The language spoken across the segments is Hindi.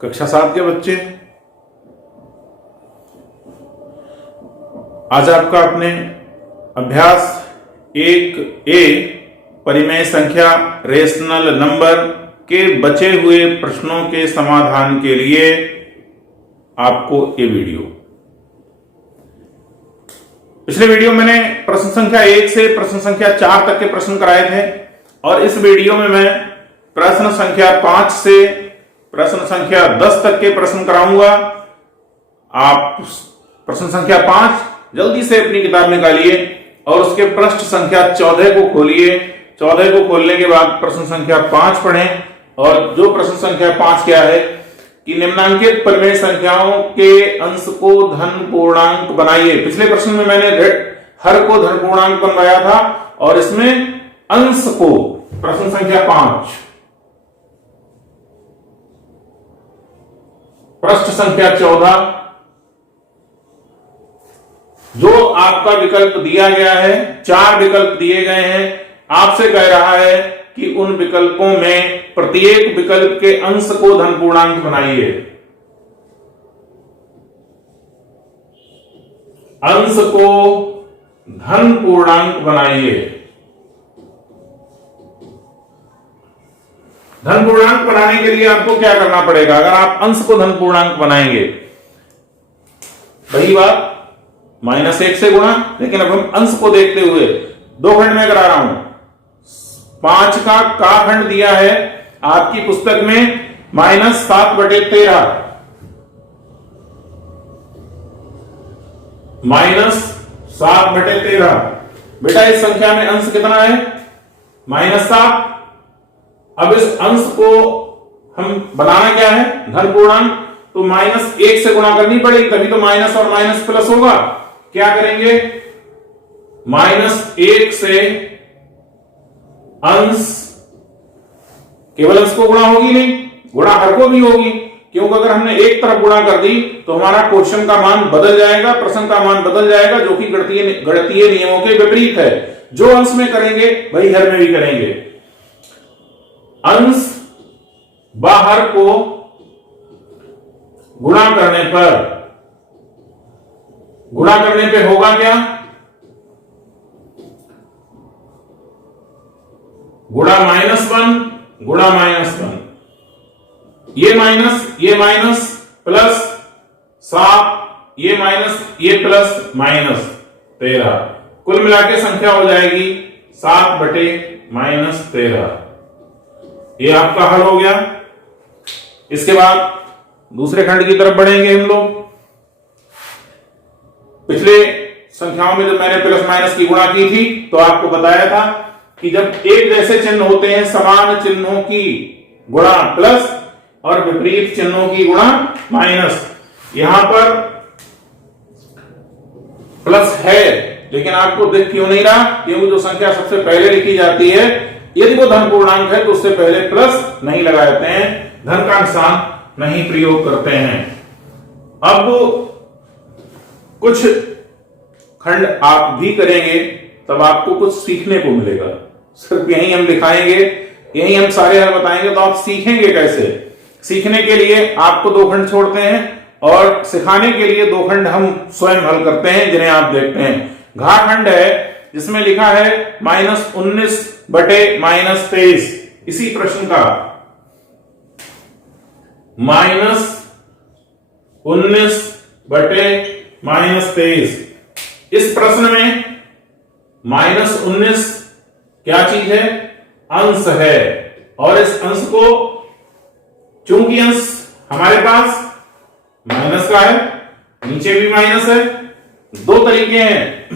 कक्षा 7 के बच्चे, आज आपका अपने अभ्यास 1A परिमेय संख्या रेशनल नंबर के बचे हुए प्रश्नों के समाधान के लिए आपको ये वीडियो। पिछले वीडियो मैंने प्रश्न संख्या 1 से प्रश्न संख्या 4 तक के प्रश्न कराए थे और इस वीडियो में मैं प्रश्न संख्या 5 से प्रश्न संख्या 10 तक के प्रश्न कराऊंगा। आप प्रश्न संख्या 5 जल्दी से अपनी किताब निकालिए और उसके पृष्ठ संख्या 14 को खोलिए। 14 को खोलने के बाद प्रश्न संख्या 5 पढ़ें। और जो प्रश्न संख्या 5 क्या है कि निम्नांकित परिमेय संख्याओं के अंश को धन पूर्णांक बनाइए। पिछले प्रश्न में मैंने हर को धन पूर्णांक बनवाया था और इसमें अंश को प्रश्न संख्या 5 पृष्ठ संख्या 14 जो आपका विकल्प दिया गया है, 4 विकल्प दिए गए हैं। आपसे कह रहा है कि उन विकल्पों में प्रत्येक विकल्प के अंश को धन पूर्णांक बनाइए। अंश को धन पूर्णांक बनाइए। धन पूर्णांक बनाने के लिए आपको क्या करना पड़ेगा? अगर आप अंश को धन पूर्णांक बनाएंगे, वही बात -1 से गुणा, लेकिन अब हम अंश को देखते हुए दो खंड में करा रहा हूं। 5 का खंड दिया है आपकी पुस्तक में -7/13, -7/13। बेटा इस संख्या में अंश कितना है? -7। अब इस अंश को हम बनाना क्या है? धन पूर्णांक। तो -1 से गुणा करनी पड़ेगी, तभी तो माइनस और माइनस प्लस होगा। क्या करेंगे? -1 से अंश, केवल अंश को गुणा होगी नहीं, गुणा हर को भी होगी, क्योंकि अगर हमने एक तरफ गुणा कर दी तो हमारा क्वेश्चन का मान बदल जाएगा, प्रश्न का मान बदल जाएगा, जो कि गणितीय नियमों के विपरीत है। जो अंश में करेंगे वही हर में भी करेंगे। अंश बाहर को गुणा करने पे होगा क्या? गुणा -1 गुणा -1, ये माइनस प्लस 7, ये माइनस ये प्लस -13, कुल मिलाके संख्या हो जाएगी 7/-13। ये आपका हल हो गया। इसके बाद दूसरे खंड की तरफ बढ़ेंगे हम लोग। पिछले संख्याओं में जब मैंने प्लस माइनस की गुणा की थी तो आपको बताया था कि जब एक जैसे चिन्ह होते हैं, समान चिन्हों की गुणा प्लस और विपरीत चिन्हों की गुणा माइनस। यहां पर प्लस है लेकिन आपको दिख क्यों नहीं रहा? क्योंकि जो संख्या सबसे पहले लिखी जाती है, यदि वो धन पूर्णांक है तो उससे पहले प्लस नहीं लगाते हैं, धन का निशान नहीं प्रयोग करते हैं। अब कुछ खंड आप भी करेंगे तब आपको कुछ सीखने को मिलेगा। सिर्फ यही हम दिखाएंगे, यही हम सारे हल बताएंगे तो आप सीखेंगे कैसे? सीखने के लिए आपको 2 खंड छोड़ते हैं और सिखाने के लिए 2 खंड हम स्वयं हल करते हैं, जिन्हें आप देखते हैं। घ खंड है जिसमें लिखा है -19/-23, इसी प्रश्न का -19/-23। इस प्रश्न में -19 क्या चीज है? अंश है। और इस अंश को, चूंकि अंश हमारे पास माइनस का है, नीचे भी माइनस है, 2 तरीके हैं,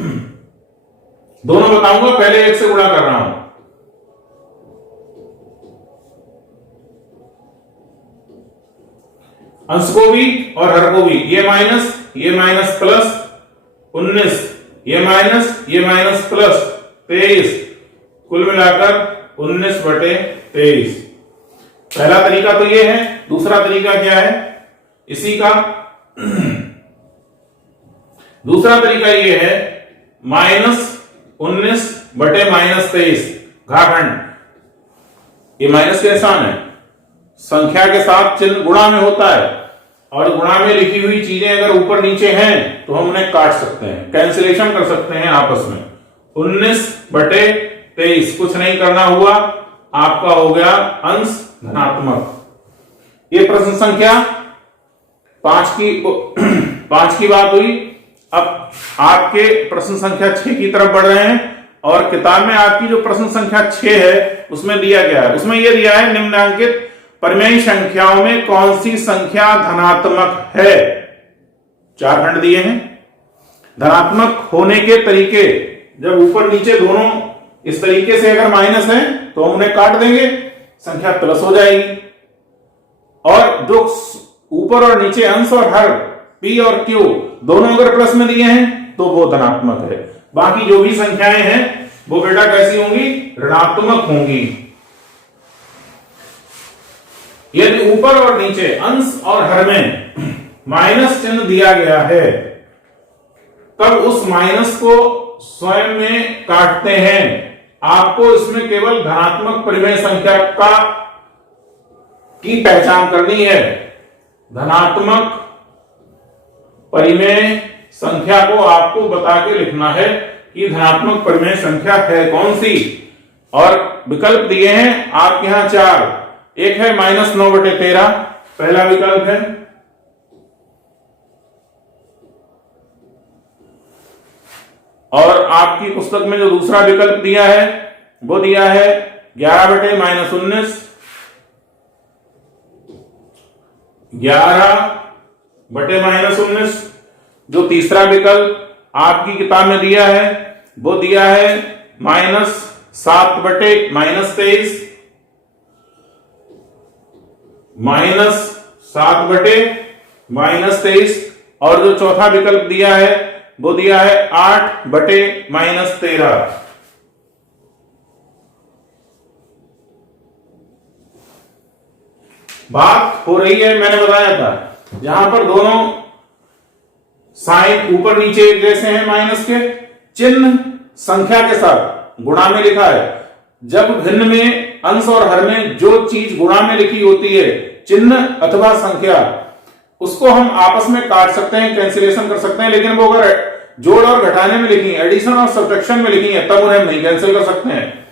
दोनों बताऊंगा। पहले 1 से गुणा कर रहा हूं। अंश को भी और हर को भी, ये माइनस प्लस 19, ये माइनस प्लस 23, कुल मिलाकर 19/23। पहला तरीका तो ये है। दूसरा तरीका क्या है इसी का? दूसरा तरीका ये है -19/-23 घाखंड। ये माइनस के निशान है, संख्या के साथ चिन्ह गुणा में होता है, और गुणा में लिखी हुई चीजें अगर ऊपर नीचे हैं तो हम उन्हें काट सकते हैं, कैंसिलेशन कर सकते हैं आपस में। 19/23 कुछ नहीं करना हुआ, आपका हो गया अंश धनात्मक। ये प्रश्न संख्या 5 की बात हुई। अब आपके प्रश्न संख्या 6 की तरफ बढ़ रहे हैं, और किताब में आपकी जो प्रश्न संख्या 6 है उसमें दिया गया है, उसमें यह दिया है निम्नलिखित परिमेय संख्याओं में कौन सी संख्या धनात्मक है। 4 खंड दिए हैं। धनात्मक होने के तरीके, जब ऊपर नीचे दोनों इस तरीके से अगर माइनस है तो हम उन्हें काट देंगे, संख्या प्लस हो जाएगी। और जो ऊपर और नीचे अंश और हर पी और क्यू दोनों अगर प्लस में दिए हैं तो वो धनात्मक है। बाकी जो भी संख्याएं हैं वो बेटा कैसी होंगी, ऋणात्मक होंगी। यदि ऊपर और नीचे अंश और हर में माइनस चिन्ह दिया गया है तब उस माइनस को स्वयं में काटते हैं। आपको इसमें केवल धनात्मक परिमेय संख्या की पहचान करनी है। धनात्मक परिमेय संख्या को आपको बता के लिखना है कि धनात्मक परिमेय संख्या है कौन सी। और विकल्प दिए हैं आपके यहां 4। एक है -9/13, पहला विकल्प है। और आपकी पुस्तक में जो दूसरा विकल्प दिया है वो दिया है 11/-19, 11/-19। जो तीसरा विकल्प आपकी किताब में दिया है वो दिया है -7/-23, -7/-23। और जो चौथा विकल्प दिया है वो दिया है 8/-13। बात हो रही है, मैंने बताया था, जहां पर दोनों साइन ऊपर नीचे एक जैसे हैं, माइनस के चिन्ह संख्या के साथ गुणा में लिखा है। जब भिन्न में अंश और हर में जो चीज गुणा में लिखी होती है, चिन्ह अथवा संख्या, उसको हम आपस में काट सकते हैं, कैंसिलेशन कर सकते हैं। लेकिन वो अगर जोड़ और घटाने में लिखी, एडिशन और सब्ट्रैक्शन में लिखी है, तब उन्हें हम नहीं कैंसिल कर सकते हैं।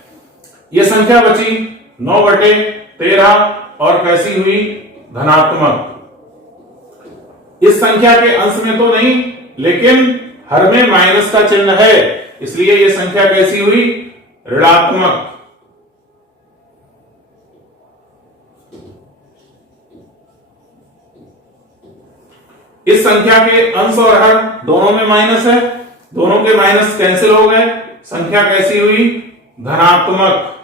ये संख्या बची 9/13 और कैसी हुई, धनात्मक। इस संख्या के अंश में तो नहीं, लेकिन हर में माइनस का चिन्ह है, इसलिए यह संख्या कैसी हुई, ऋणात्मक। इस संख्या के अंश और हर दोनों में माइनस है, दोनों के माइनस कैंसिल हो गए, संख्या कैसी हुई, धनात्मक।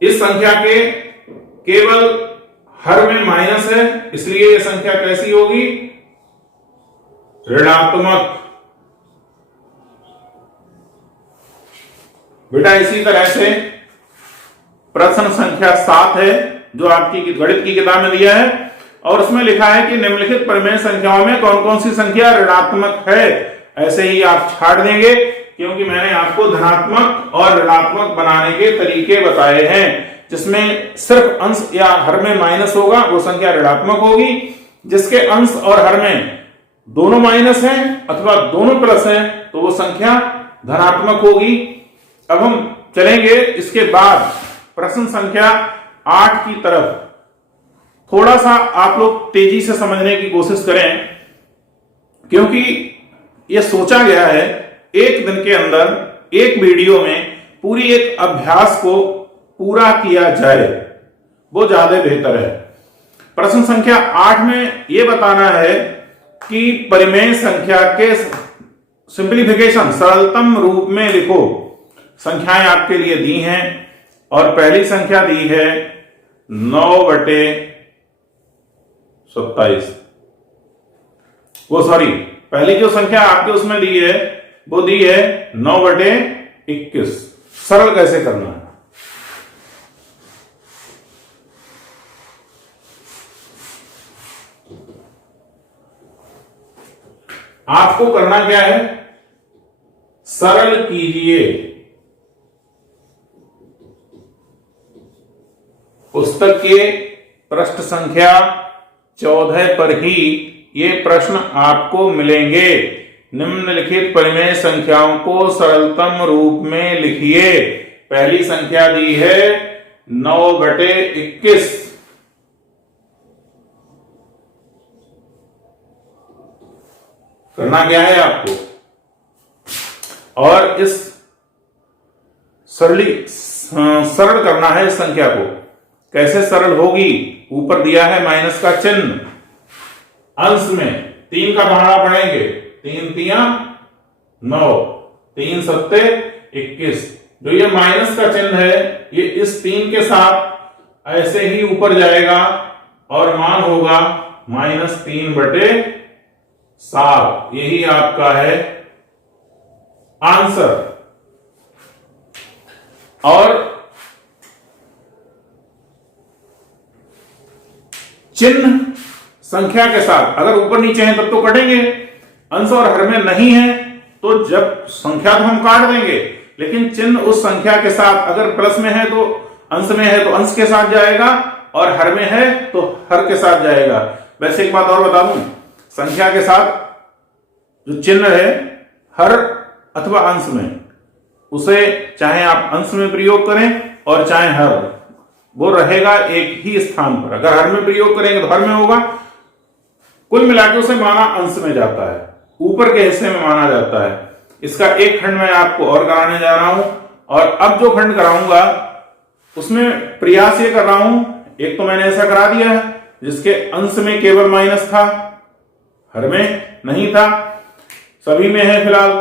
इस संख्या के केवल हर में माइनस है, इसलिए यह संख्या कैसी होगी, ऋणात्मक। बेटा इसी तरह से प्रश्न संख्या 7 है जो आपकी गणित की किताब में दिया है, और उसमें लिखा है कि निम्नलिखित परिमेय संख्याओं में कौन कौन सी संख्या ऋणात्मक है। ऐसे ही आप छाट देंगे, क्योंकि मैंने आपको धनात्मक और ऋणात्मक बनाने के तरीके बताए हैं। जिसमें सिर्फ अंश या हर में माइनस होगा वो संख्या ऋणात्मक होगी, जिसके अंश और हर में दोनों माइनस हैं अथवा दोनों प्लस हैं तो वो संख्या धनात्मक होगी। अब हम चलेंगे इसके बाद प्रश्न संख्या 8 की तरफ। थोड़ा सा आप लोग तेजी से समझने की कोशिश करें, क्योंकि यह सोचा गया है एक दिन के अंदर एक वीडियो में पूरी एक अभ्यास को पूरा किया जाए, वो ज्यादा बेहतर है। प्रश्न संख्या 8 में यह बताना है कि परिमेय संख्या के सिंप्लीफिकेशन सरलतम रूप में लिखो। संख्याएं आपके लिए दी हैं, और पहली संख्या दी है 9/27। वो सॉरी, पहली जो संख्या आपके उसमें दी है वो दी है 9/21। सरल कैसे करना है, आपको करना क्या है, सरल कीजिए। पुस्तक के पृष्ठ संख्या 14 पर ही ये प्रश्न आपको मिलेंगे। निम्नलिखित परिमेय संख्याओं को सरलतम रूप में लिखिए। पहली संख्या दी है 9/21। करना क्या है आपको, और इस सरल करना है इस संख्या को। कैसे सरल होगी, ऊपर दिया है माइनस का चिन्ह, अंश में 3 का पहाड़ा पढ़ेंगे, 3 तिया 9, 3 सत्ते 21। जो ये माइनस का चिन्ह है ये इस 3 के साथ ऐसे ही ऊपर जाएगा और मान होगा -3/7। यही आपका है आंसर। और चिन्ह संख्या के साथ अगर ऊपर नीचे हैं तब तो कटेंगे, अंश और हर में नहीं है तो जब संख्या तो हम काट देंगे, लेकिन चिन्ह उस संख्या के साथ अगर प्लस में है तो अंश में है तो अंश के साथ जाएगा, और हर में है तो हर के साथ जाएगा। वैसे एक बात और बता दूं, संख्या के साथ जो चिन्ह है हर अथवा अंश में, उसे चाहे आप अंश में प्रयोग करें और चाहे हर, वो रहेगा एक ही स्थान पर। अगर हर में प्रयोग करेंगे तो हर में होगा, कुल मिलाकर उसे माना अंश में जाता है, ऊपर के हिस्से में माना जाता है। इसका एक खंड मैं आपको और कराने जा रहा हूं, और अब जो खंड कराऊंगा उसमें प्रयास ये कर रहा हूं, एक तो मैंने ऐसा करा दिया है जिसके अंश में केवल माइनस था, हर में नहीं था, सभी में है फिलहाल,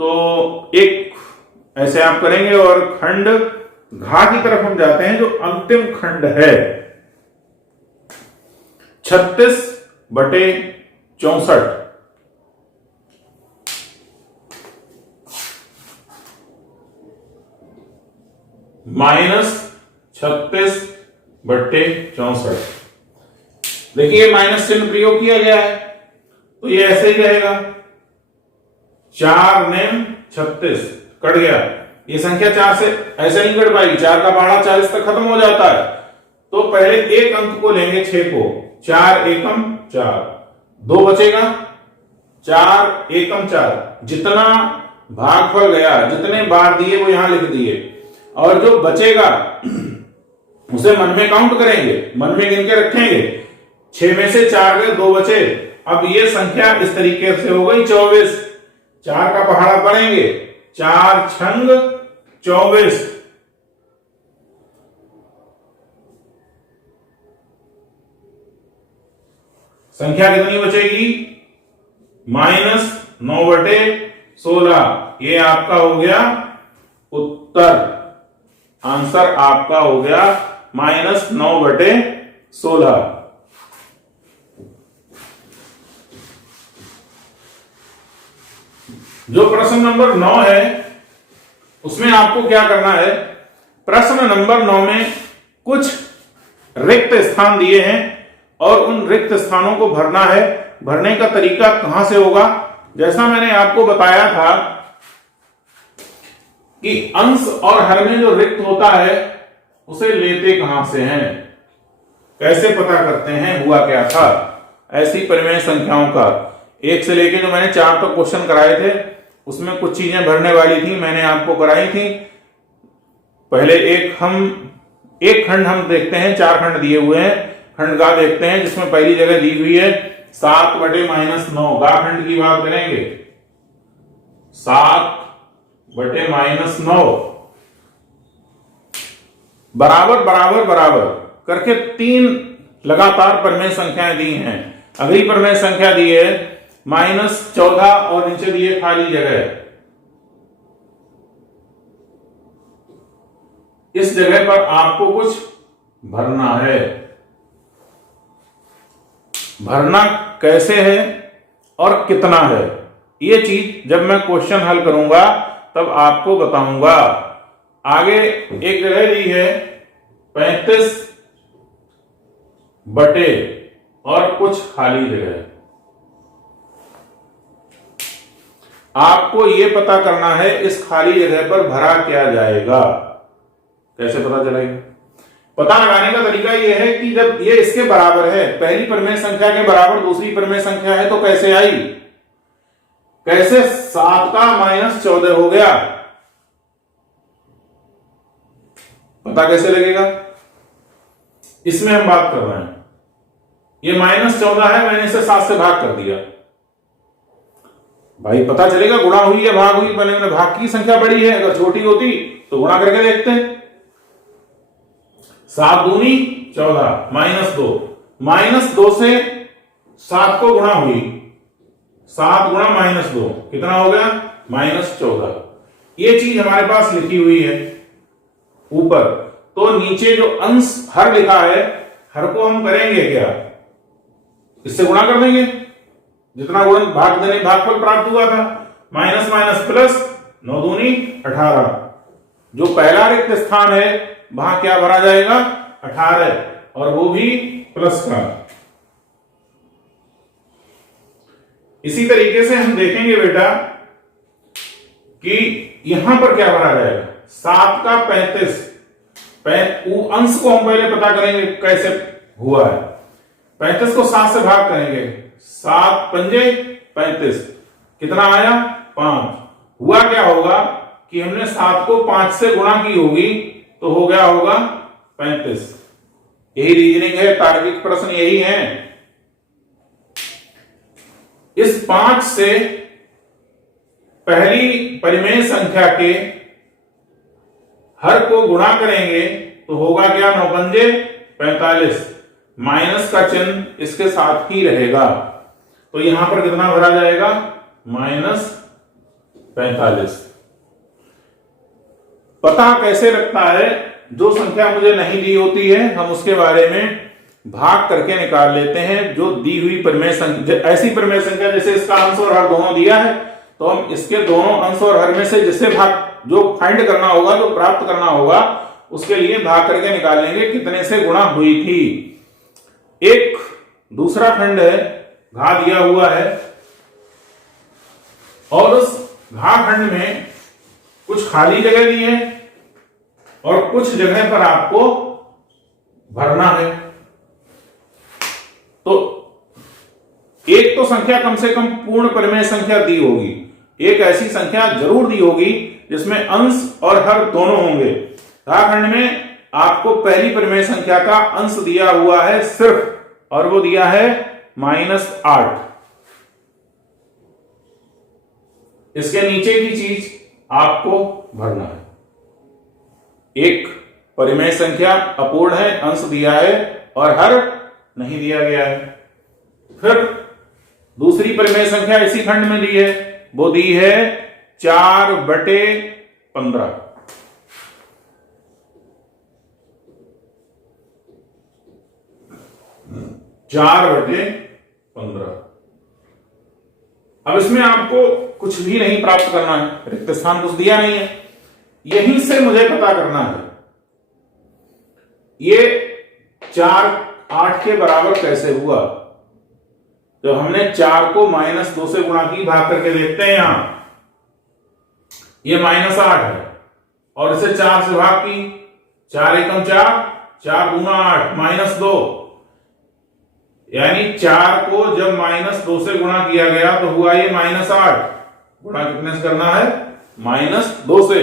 तो एक ऐसे आप करेंगे। और खंड घा की तरफ हम जाते हैं, जो अंतिम खंड है 36/64। -36/64। देखिए माइनस चिन्ह प्रयोग किया गया है तो ये ऐसे ही रहेगा, 4 नेम 36 कट गया। ये संख्या 4 से ऐसे नहीं कट पाएगी, 4 का पहाड़ा 40 तक खत्म हो जाता है। तो पहले एक अंक को लेंगे 6 को, 4 एकम 4, 2 बचेगा, 4 एकम 4। जितना भागफल गया, जितने बार दिए वो यहां लिख दिए, और जो बचेगा उसे मन में काउंट करेंगे, मन में गिन के रखेंगे। 6 में से 4 गए, 2 बचे। अब ये संख्या इस तरीके से हो गई 24। 4 का पहाड़ा पढ़ेंगे, 4 छंग 24। संख्या कितनी बचेगी, -9/16। ये आपका हो गया उत्तर, आंसर आपका हो गया -9/16। जो प्रश्न नंबर 9 है उसमें आपको क्या करना है, प्रश्न नंबर 9 में कुछ रिक्त स्थान दिए हैं और उन रिक्त स्थानों को भरना है। भरने का तरीका कहां से होगा, जैसा मैंने आपको बताया था कि अंश और हर में जो रिक्त होता है उसे लेते कहां से हैं, कैसे पता करते हैं, हुआ क्या था। ऐसी परिमेय संख्याओं का 1 से लेके जो मैंने 4 तक क्वेश्चन कराए थे उसमें कुछ चीजें भरने वाली थी, मैंने आपको कराई थी। पहले एक खंड हम देखते हैं, 4 खंड दिए हुए हैं, खंड गा देखते हैं, जिसमें पहली जगह दी हुई है 7/-9। गा खंड की बात करेंगे, 7/-9 बराबर बराबर बराबर करके 3 लगातार परिमेय संख्याएं दी हैं। अगली परिमेय संख्या दी है -14 और नीचे दिए खाली जगह। इस जगह पर आपको कुछ भरना है। भरना कैसे है और कितना है, ये चीज जब मैं क्वेश्चन हल करूंगा तब आपको बताऊंगा। आगे एक जगह दी है 35 और कुछ खाली जगह। आपको यह पता करना है इस खाली जगह पर भरा क्या जाएगा। कैसे पता चलेगा, पता लगाने का तरीका यह है कि जब ये इसके बराबर है, पहली परिमेय संख्या के बराबर दूसरी परिमेय संख्या है, तो कैसे आई, कैसे 7 का -14 हो गया, पता कैसे लगेगा, इसमें हम बात कर रहे हैं। ये -14 है, मैंने इसे 7 से भाग कर दिया, भाई पता चलेगा गुणा हुई या भाग हुई। पहले मैंने भाग की संख्या बड़ी है, अगर छोटी होती तो गुणा करके देखते हैं। 7 दूनी 14 -2, -2 से 7 को गुणा हुई, 7 गुणा -2 कितना हो गया, -14। ये चीज हमारे पास लिखी हुई है ऊपर, तो नीचे जो अंश हर लिखा है, हर को हम करेंगे क्या, इससे गुणा कर देंगे, जितना गुणन भाग देने भागफल प्राप्त हुआ था, माइनस माइनस प्लस, 9 दूनी 18। जो पहला रिक्त स्थान है वहां क्या भरा जाएगा, 18, और वो भी प्लस का। इसी तरीके से हम देखेंगे बेटा कि यहां पर क्या भरा जाएगा, 7 का 35, अंश को हम पहले पता करेंगे कैसे हुआ है। 35 को 7 से भाग करेंगे, 7 पंजे 35, कितना आया 5। हुआ क्या होगा कि हमने 7 को 5 से गुणा की होगी, तो हो गया होगा 35। यही रीजनिंग है, तार्किक प्रश्न यही है। इस 5 से पहली परिमेय संख्या के हर को गुणा करेंगे तो होगा क्या, 9 पंजे 45, माइनस का चिन्ह इसके साथ ही रहेगा, तो यहां पर कितना भरा जाएगा, -45। पता कैसे लगता है, जो संख्या मुझे नहीं दी होती है हम उसके बारे में भाग करके निकाल लेते हैं। जो दी हुई परिमेय संख्या, ऐसी परिमेय संख्या जैसे इसका अंश और हर दोनों दिया है, तो हम इसके दोनों अंश और हर में से जिससे भाग जो फाइंड करना होगा, जो प्राप्त करना होगा, उसके लिए भाग करके निकाल लेंगे कितने से गुणा हुई थी। एक दूसरा खंड है, घा दिया हुआ है, और उस घा खंड में कुछ खाली जगह दी है और कुछ जगह पर आपको भरना है। तो एक तो संख्या कम से कम पूर्ण परिमेय संख्या दी होगी, एक ऐसी संख्या जरूर दी होगी जिसमें अंश और हर दोनों होंगे। घा खंड में आपको पहली परिमेय संख्या का अंश दिया हुआ है सिर्फ, और वो दिया है -8। इसके नीचे की चीज आपको भरना है। एक परिमेय संख्या अपूर्ण है, अंश दिया है और हर नहीं दिया गया है। फिर दूसरी परिमेय संख्या इसी खंड में दी है, वो दी है 4/15। 4/15। अब इसमें आपको कुछ भी नहीं प्राप्त करना है, रिक्त स्थान कुछ दिया नहीं है, यहीं से मुझे पता करना है ये 4 8 के बराबर कैसे हुआ। जब हमने 4 को -2 से गुणा की, भाग करके देखते हैं, यहां ये -8 है और इसे 4 से भाग की, 4 एकम 4, 4 दूना 8, -2, यानी 4 को जब -2 से गुणा किया गया तो हुआ ये -8। गुणा कितने से करना है, -2 से।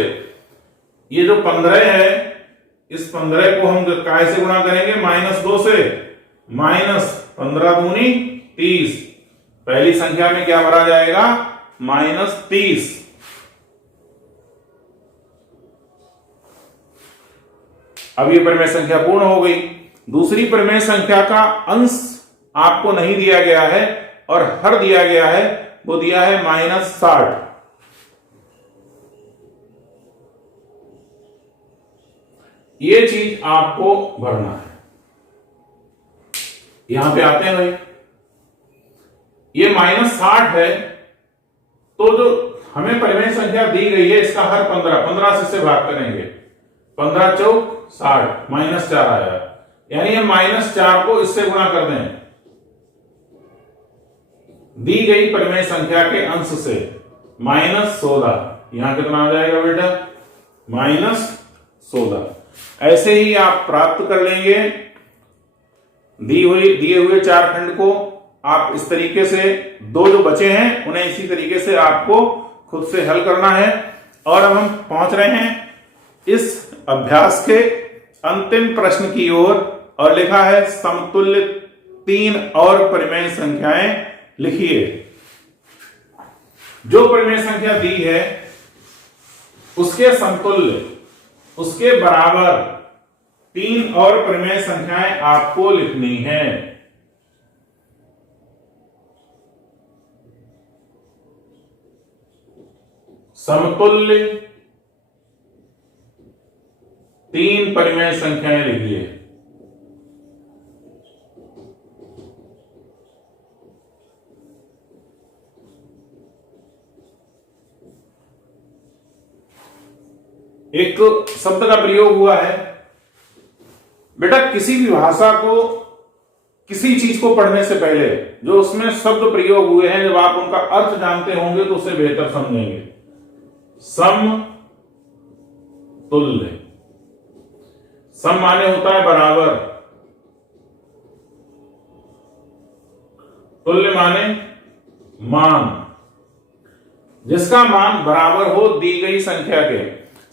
ये जो 15 है, इस 15 को हम काय से गुणा करेंगे, -2 से, -15 दूनी 30। पहली संख्या में क्या भरा जाएगा, -30। अब ये परिमेय संख्या पूर्ण हो गई। दूसरी परिमेय संख्या का अंश आपको नहीं दिया गया है और हर दिया गया है, वो दिया है -60। ये चीज आपको भरना है। यहां पे आते हैं भाई, ये -60 है, तो जो हमें परिमेय संख्या दी गई है इसका हर 15 से भाग करेंगे, 15 चौक 60, -4 आया, यानी हम -4 को इससे गुणा कर दें दी गई परिमेय संख्या के अंश से, -16। यहां कितना आ जाएगा बेटा, -16। ऐसे ही आप प्राप्त कर लेंगे। दिए हुए चार खंड को आप इस तरीके से, दो जो बचे हैं उन्हें इसी तरीके से आपको खुद से हल करना है। और अब हम पहुंच रहे हैं इस अभ्यास के अंतिम प्रश्न की ओर, और लिखा है समतुल्य 3 और परिमेय संख्याएं लिखिए। जो परिमेय संख्या दी है उसके समतुल्य, उसके बराबर 3 और परिमेय संख्याएं आपको लिखनी है। समतुल्य 3 परिमेय संख्याएं लिखिए। एक शब्द का प्रयोग हुआ है, बेटा किसी भी भाषा को, किसी चीज को पढ़ने से पहले जो उसमें शब्द प्रयोग हुए हैं, जब आप उनका अर्थ जानते होंगे तो उसे बेहतर समझेंगे। समतुल्य, सम माने होता है बराबर, तुल्य माने मान, जिसका मान बराबर हो दी गई संख्या के।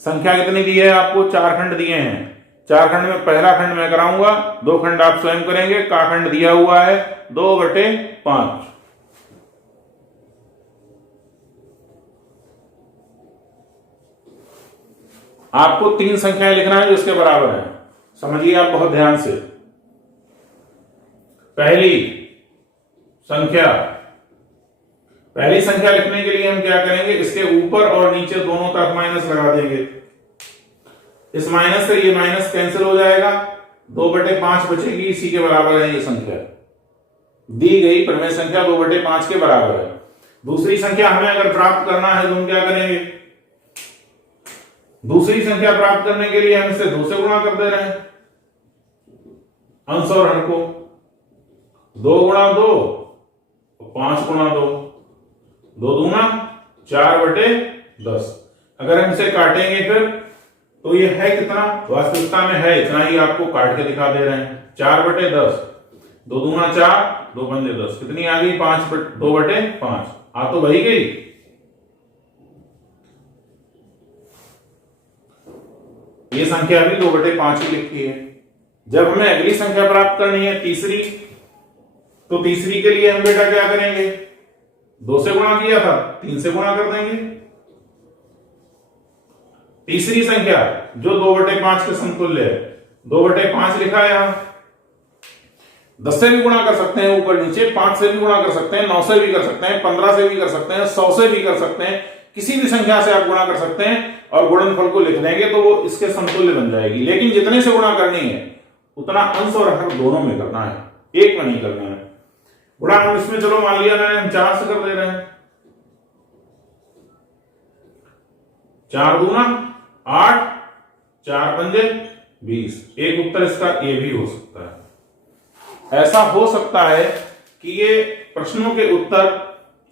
संख्या कितनी दी है आपको? 4 खंड दिए हैं। 4 खंड में पहला खंड मैं कराऊंगा, 2 खंड आप स्वयं करेंगे। का खंड दिया हुआ है 2/5। आपको 3 संख्याएं लिखना है जो इसके बराबर है। समझिए आप बहुत ध्यान से। पहली संख्या लिखने के लिए हम क्या करेंगे, इसके ऊपर और नीचे दोनों तरफ माइनस लगा देंगे। इस माइनस से ये माइनस कैंसिल हो जाएगा, 2/5 बचेगी, इसी के बराबर है ये संख्या। दी गई परिमेय संख्या 2/5 के बराबर है। दूसरी संख्या हमें अगर प्राप्त करना है तो हम क्या करेंगे, दूसरी संख्या प्राप्त करने के लिए हम इसे 2 से गुणा कर दे रहे हैं, अंश और हर को। 2 गुणा 2, 5 गुणा 2, 2 दूना 4/10। अगर हम इसे काटेंगे फिर तो ये है कितना, वास्तविकता में है इतना ही, आपको काट के दिखा दे रहे हैं। 4/10, 2 दूना 4, 2 पंजे 10, कितनी आ गई? 2/5 आ तो वही गई। ये संख्या भी 2/5 ही लिखी है। जब हमें अगली संख्या प्राप्त करनी है तीसरी, तो तीसरी के लिए हम बेटा क्या करेंगे, 2 से गुणा किया था, 3 से गुणा कर देंगे। तीसरी संख्या जो 2/5 के समतुल्य है, 2/5 लिखा है यहां। 10 से भी गुणा कर सकते हैं ऊपर नीचे, 5 से भी गुणा कर सकते हैं, 9 से भी कर सकते हैं, 15 से भी कर सकते हैं, 100 से भी कर सकते हैं। किसी भी संख्या से आप गुणा कर सकते हैं और गुणनफल को लिख देंगे तो वो इसके समतुल्य बन जाएगी। लेकिन जितने से गुणा करनी है उतना अंश और हर दोनों में करना है, एक में नहीं करना है। गुणा हम इसमें, चलो मान लिया मैंने, हम 4 से कर दे रहे हैं। 4 दूना 8, 4 पंजे 20। एक उत्तर इसका ये भी हो सकता है। ऐसा हो सकता है कि ये प्रश्नों के उत्तर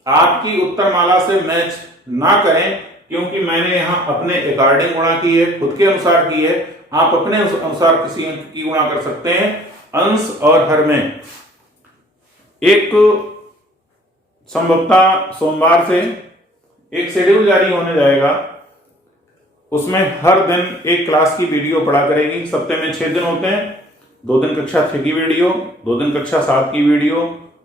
आपकी उत्तरमाला से मैच ना करें, क्योंकि मैंने यहां अपने अकॉर्डिंग गुणा की है, खुद के अनुसार की है। आप अपने अनुसार किसी अंक की गुणा कर सकते हैं। अंश और हर में एक संभवतः सोमवार से एक शेड्यूल जारी होने जाएगा, उसमें हर दिन एक क्लास की वीडियो पढ़ा करेगी। सप्ताह में 6 दिन होते हैं, 2 दिन कक्षा 6 की वीडियो, 2 दिन कक्षा 7 की वीडियो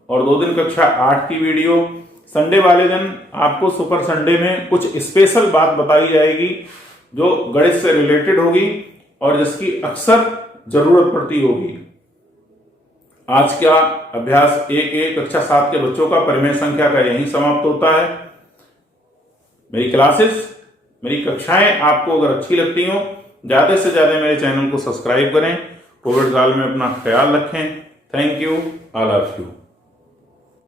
और 2 दिन कक्षा 8 की वीडियो। संडे वाले दिन आपको सुपर संडे में कुछ स्पेशल बात बताई जाएगी जो गणित से रिलेटेड होगी और जिसकी अक्सर जरूरत पड़ती होगी। आज का अभ्यास 1 कक्षा 7 के बच्चों का परिमेय संख्या का यहीं समाप्त होता है। मेरी क्लासेस, मेरी कक्षाएं आपको अगर अच्छी लगती हो, ज्यादा से ज्यादा मेरे चैनल को सब्सक्राइब करें। कोविड काल में अपना ख्याल रखें। Thank you, all of you.